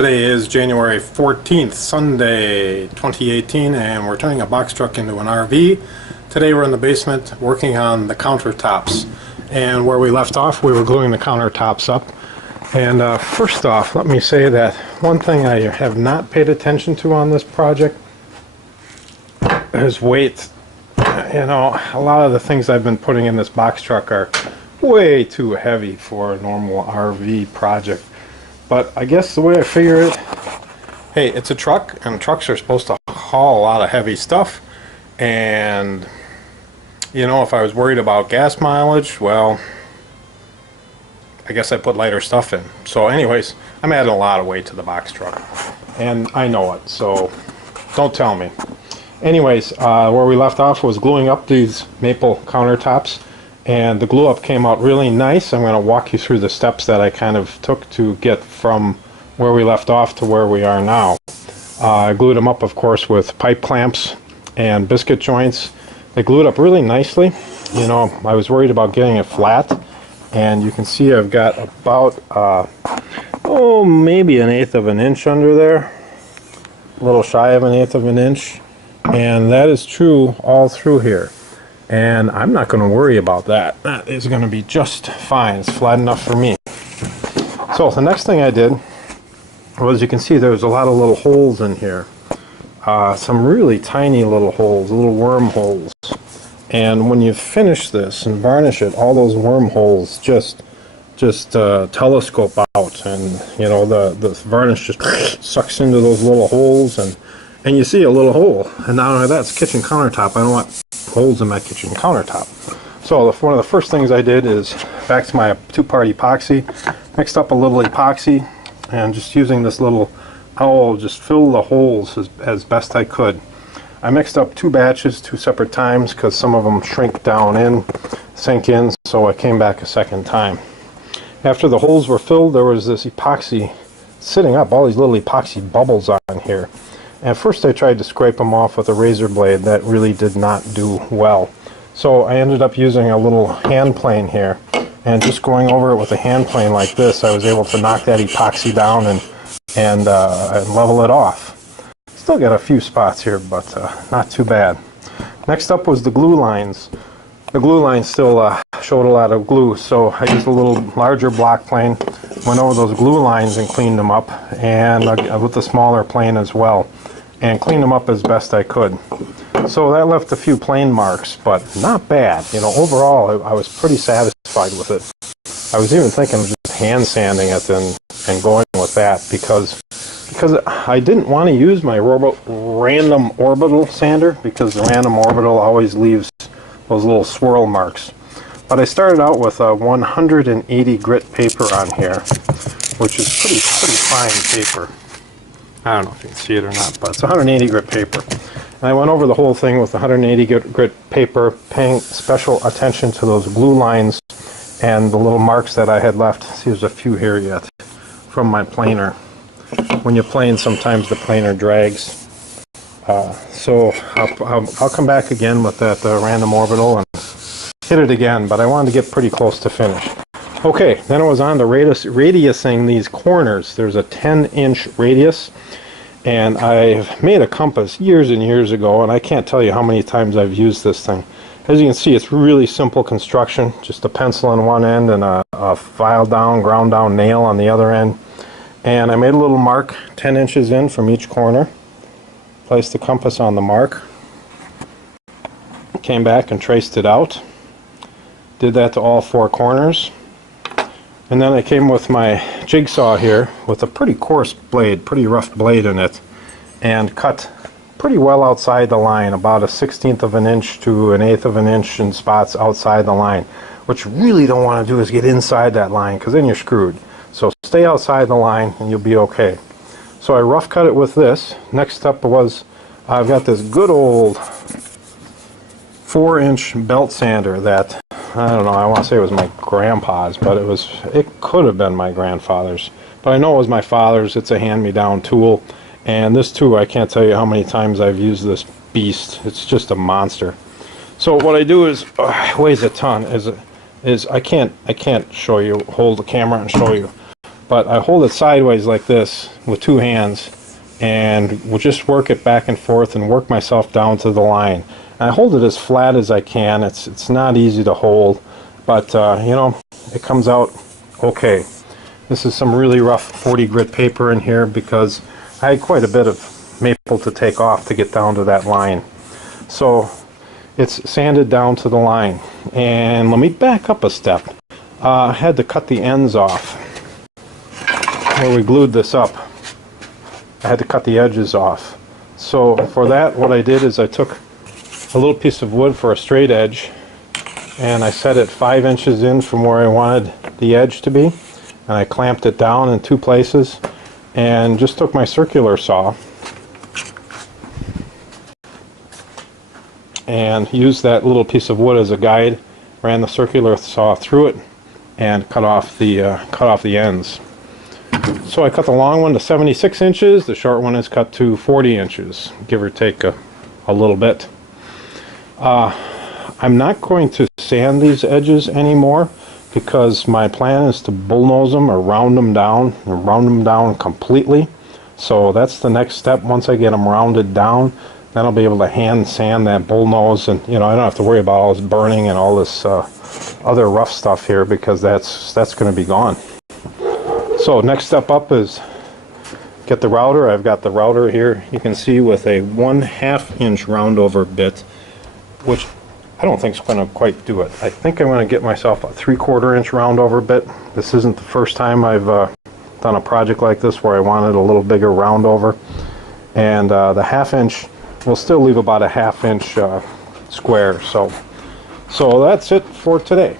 Today is January 14th, Sunday 2018, and we're turning a box truck into an RV. Today we're in the basement working on the countertops. And where we left off, we were gluing the countertops up. And first off, let me say that one thing I have not paid attention to on this project is weight. You know, a lot of the things I've been putting in this box truck are way too heavy for a normal RV project. But I guess the way I figure it, hey, it's a truck, and trucks are supposed to haul a lot of heavy stuff. And, you know, if I was worried about gas mileage, well, I guess I put lighter stuff in. So anyways, I'm adding a lot of weight to the box truck. And I know it, so don't tell me. Anyways, where we left off was gluing up these maple countertops. And the glue up came out really nice. I'm going to walk you through the steps that I kind of took to get from where we left off to where we are now. I glued them up, of course, with pipe clamps and biscuit joints. They glued up really nicely. You know, I was worried about getting it flat. And you can see I've got about, maybe 1/8 of an inch under there. A little shy of 1/8 of an inch. And that is true all through here. And I'm not going to worry about that. That is going to be just fine. It's flat enough for me. So the next thing I did was, you can see there's a lot of little holes in here. Some really tiny little holes, little worm holes. And when you finish this and varnish it, all those worm holes just telescope out. And, you know, the varnish just sucks into those little holes. And you see a little hole. And not only that, it's a kitchen countertop. I don't want holes in my kitchen countertop. So one of the first things I did is, back to my two-part epoxy, mixed up a little epoxy, and just using this little towel, just fill the holes as best I could. I mixed up 2 batches, 2 separate times, because some of them sink in, so I came back a second time. After the holes were filled, there was this epoxy sitting up, all these little epoxy bubbles on here. At first I tried to scrape them off with a razor blade. That really did not do well. So I ended up using a little hand plane here, and just going over it with a hand plane like this, I was able to knock that epoxy down and level it off. Still got a few spots here, but not too bad. Next up was the glue lines. The glue lines still showed a lot of glue, so I used a little larger block plane, went over those glue lines and cleaned them up, and with the smaller plane as well, and cleaned them up as best I could. So that left a few plane marks, but not bad. You know, overall I was pretty satisfied with it. I was even thinking of just hand sanding it and going with that, because I didn't want to use my random orbital sander, because the random orbital always leaves those little swirl marks. But I started out with a 180 grit paper on here, which is pretty fine paper. I don't know if you can see it or not, but it's 180 grit paper. And I went over the whole thing with 180 grit paper, paying special attention to those glue lines and the little marks that I had left. See, there's a few here yet from my planer. When you plane, sometimes the planer drags. So I'll come back again with that random orbital and hit it again, but I wanted to get pretty close to finish. Okay, then it was on to radiusing these corners. There's a 10-inch radius, and I've made a compass years and years ago, and I can't tell you how many times I've used this thing. As you can see, it's really simple construction, just a pencil on one end and a ground down nail on the other end. And I made a little mark 10 inches in from each corner, placed the compass on the mark, came back and traced it out, did that to all 4 corners. And then I came with my jigsaw here with a pretty coarse blade, pretty rough blade in it, and cut pretty well outside the line, about a 1/16 of an inch to 1/8 of an inch in spots outside the line. What you really don't want to do is get inside that line, because then you're screwed. So stay outside the line and you'll be okay. So I rough cut it with this. Next up was, I've got this good old 4-inch belt sander that, I don't know, I want to say it was my grandpa's, but it could have been my grandfather's. But I know it was my father's. It's a hand-me-down tool. And this too, I can't tell you how many times I've used this beast. It's just a monster. So what I do is, it weighs a ton, is I can't show you, hold the camera and show you. but I hold it sideways like this with two hands, and will just work it back and forth and work myself down to the line. And I hold it as flat as I can. It's not easy to hold, but you know, it comes out okay. This is some really rough 40 grit paper in here because I had quite a bit of maple to take off to get down to that line. So it's sanded down to the line. And let me back up a step. I had to cut the ends off where we glued this up. I had to cut the edges off. So for that, what I did is I took a little piece of wood for a straight edge, and I set it 5 inches in from where I wanted the edge to be, and I clamped it down in 2 places, and just took my circular saw and used that little piece of wood as a guide, ran the circular saw through it, and cut off the ends. So I cut the long one to 76 inches, the short one is cut to 40 inches, give or take a little bit. I'm not going to sand these edges anymore because my plan is to bullnose them or round them down completely. So that's the next step. Once I get them rounded down, then I'll be able to hand sand that bullnose, and you know, I don't have to worry about all this burning and all this other rough stuff here because that's going to be gone. So next step up is get the router. I've got the router here, you can see, with a 1/2 inch round over bit, which I don't think is going to quite do it. I think I'm going to get myself a 3/4 inch round over bit. This isn't the first time I've done a project like this where I wanted a little bigger round over. And the 1/2 inch will still leave about a 1/2 inch square. So that's it for today.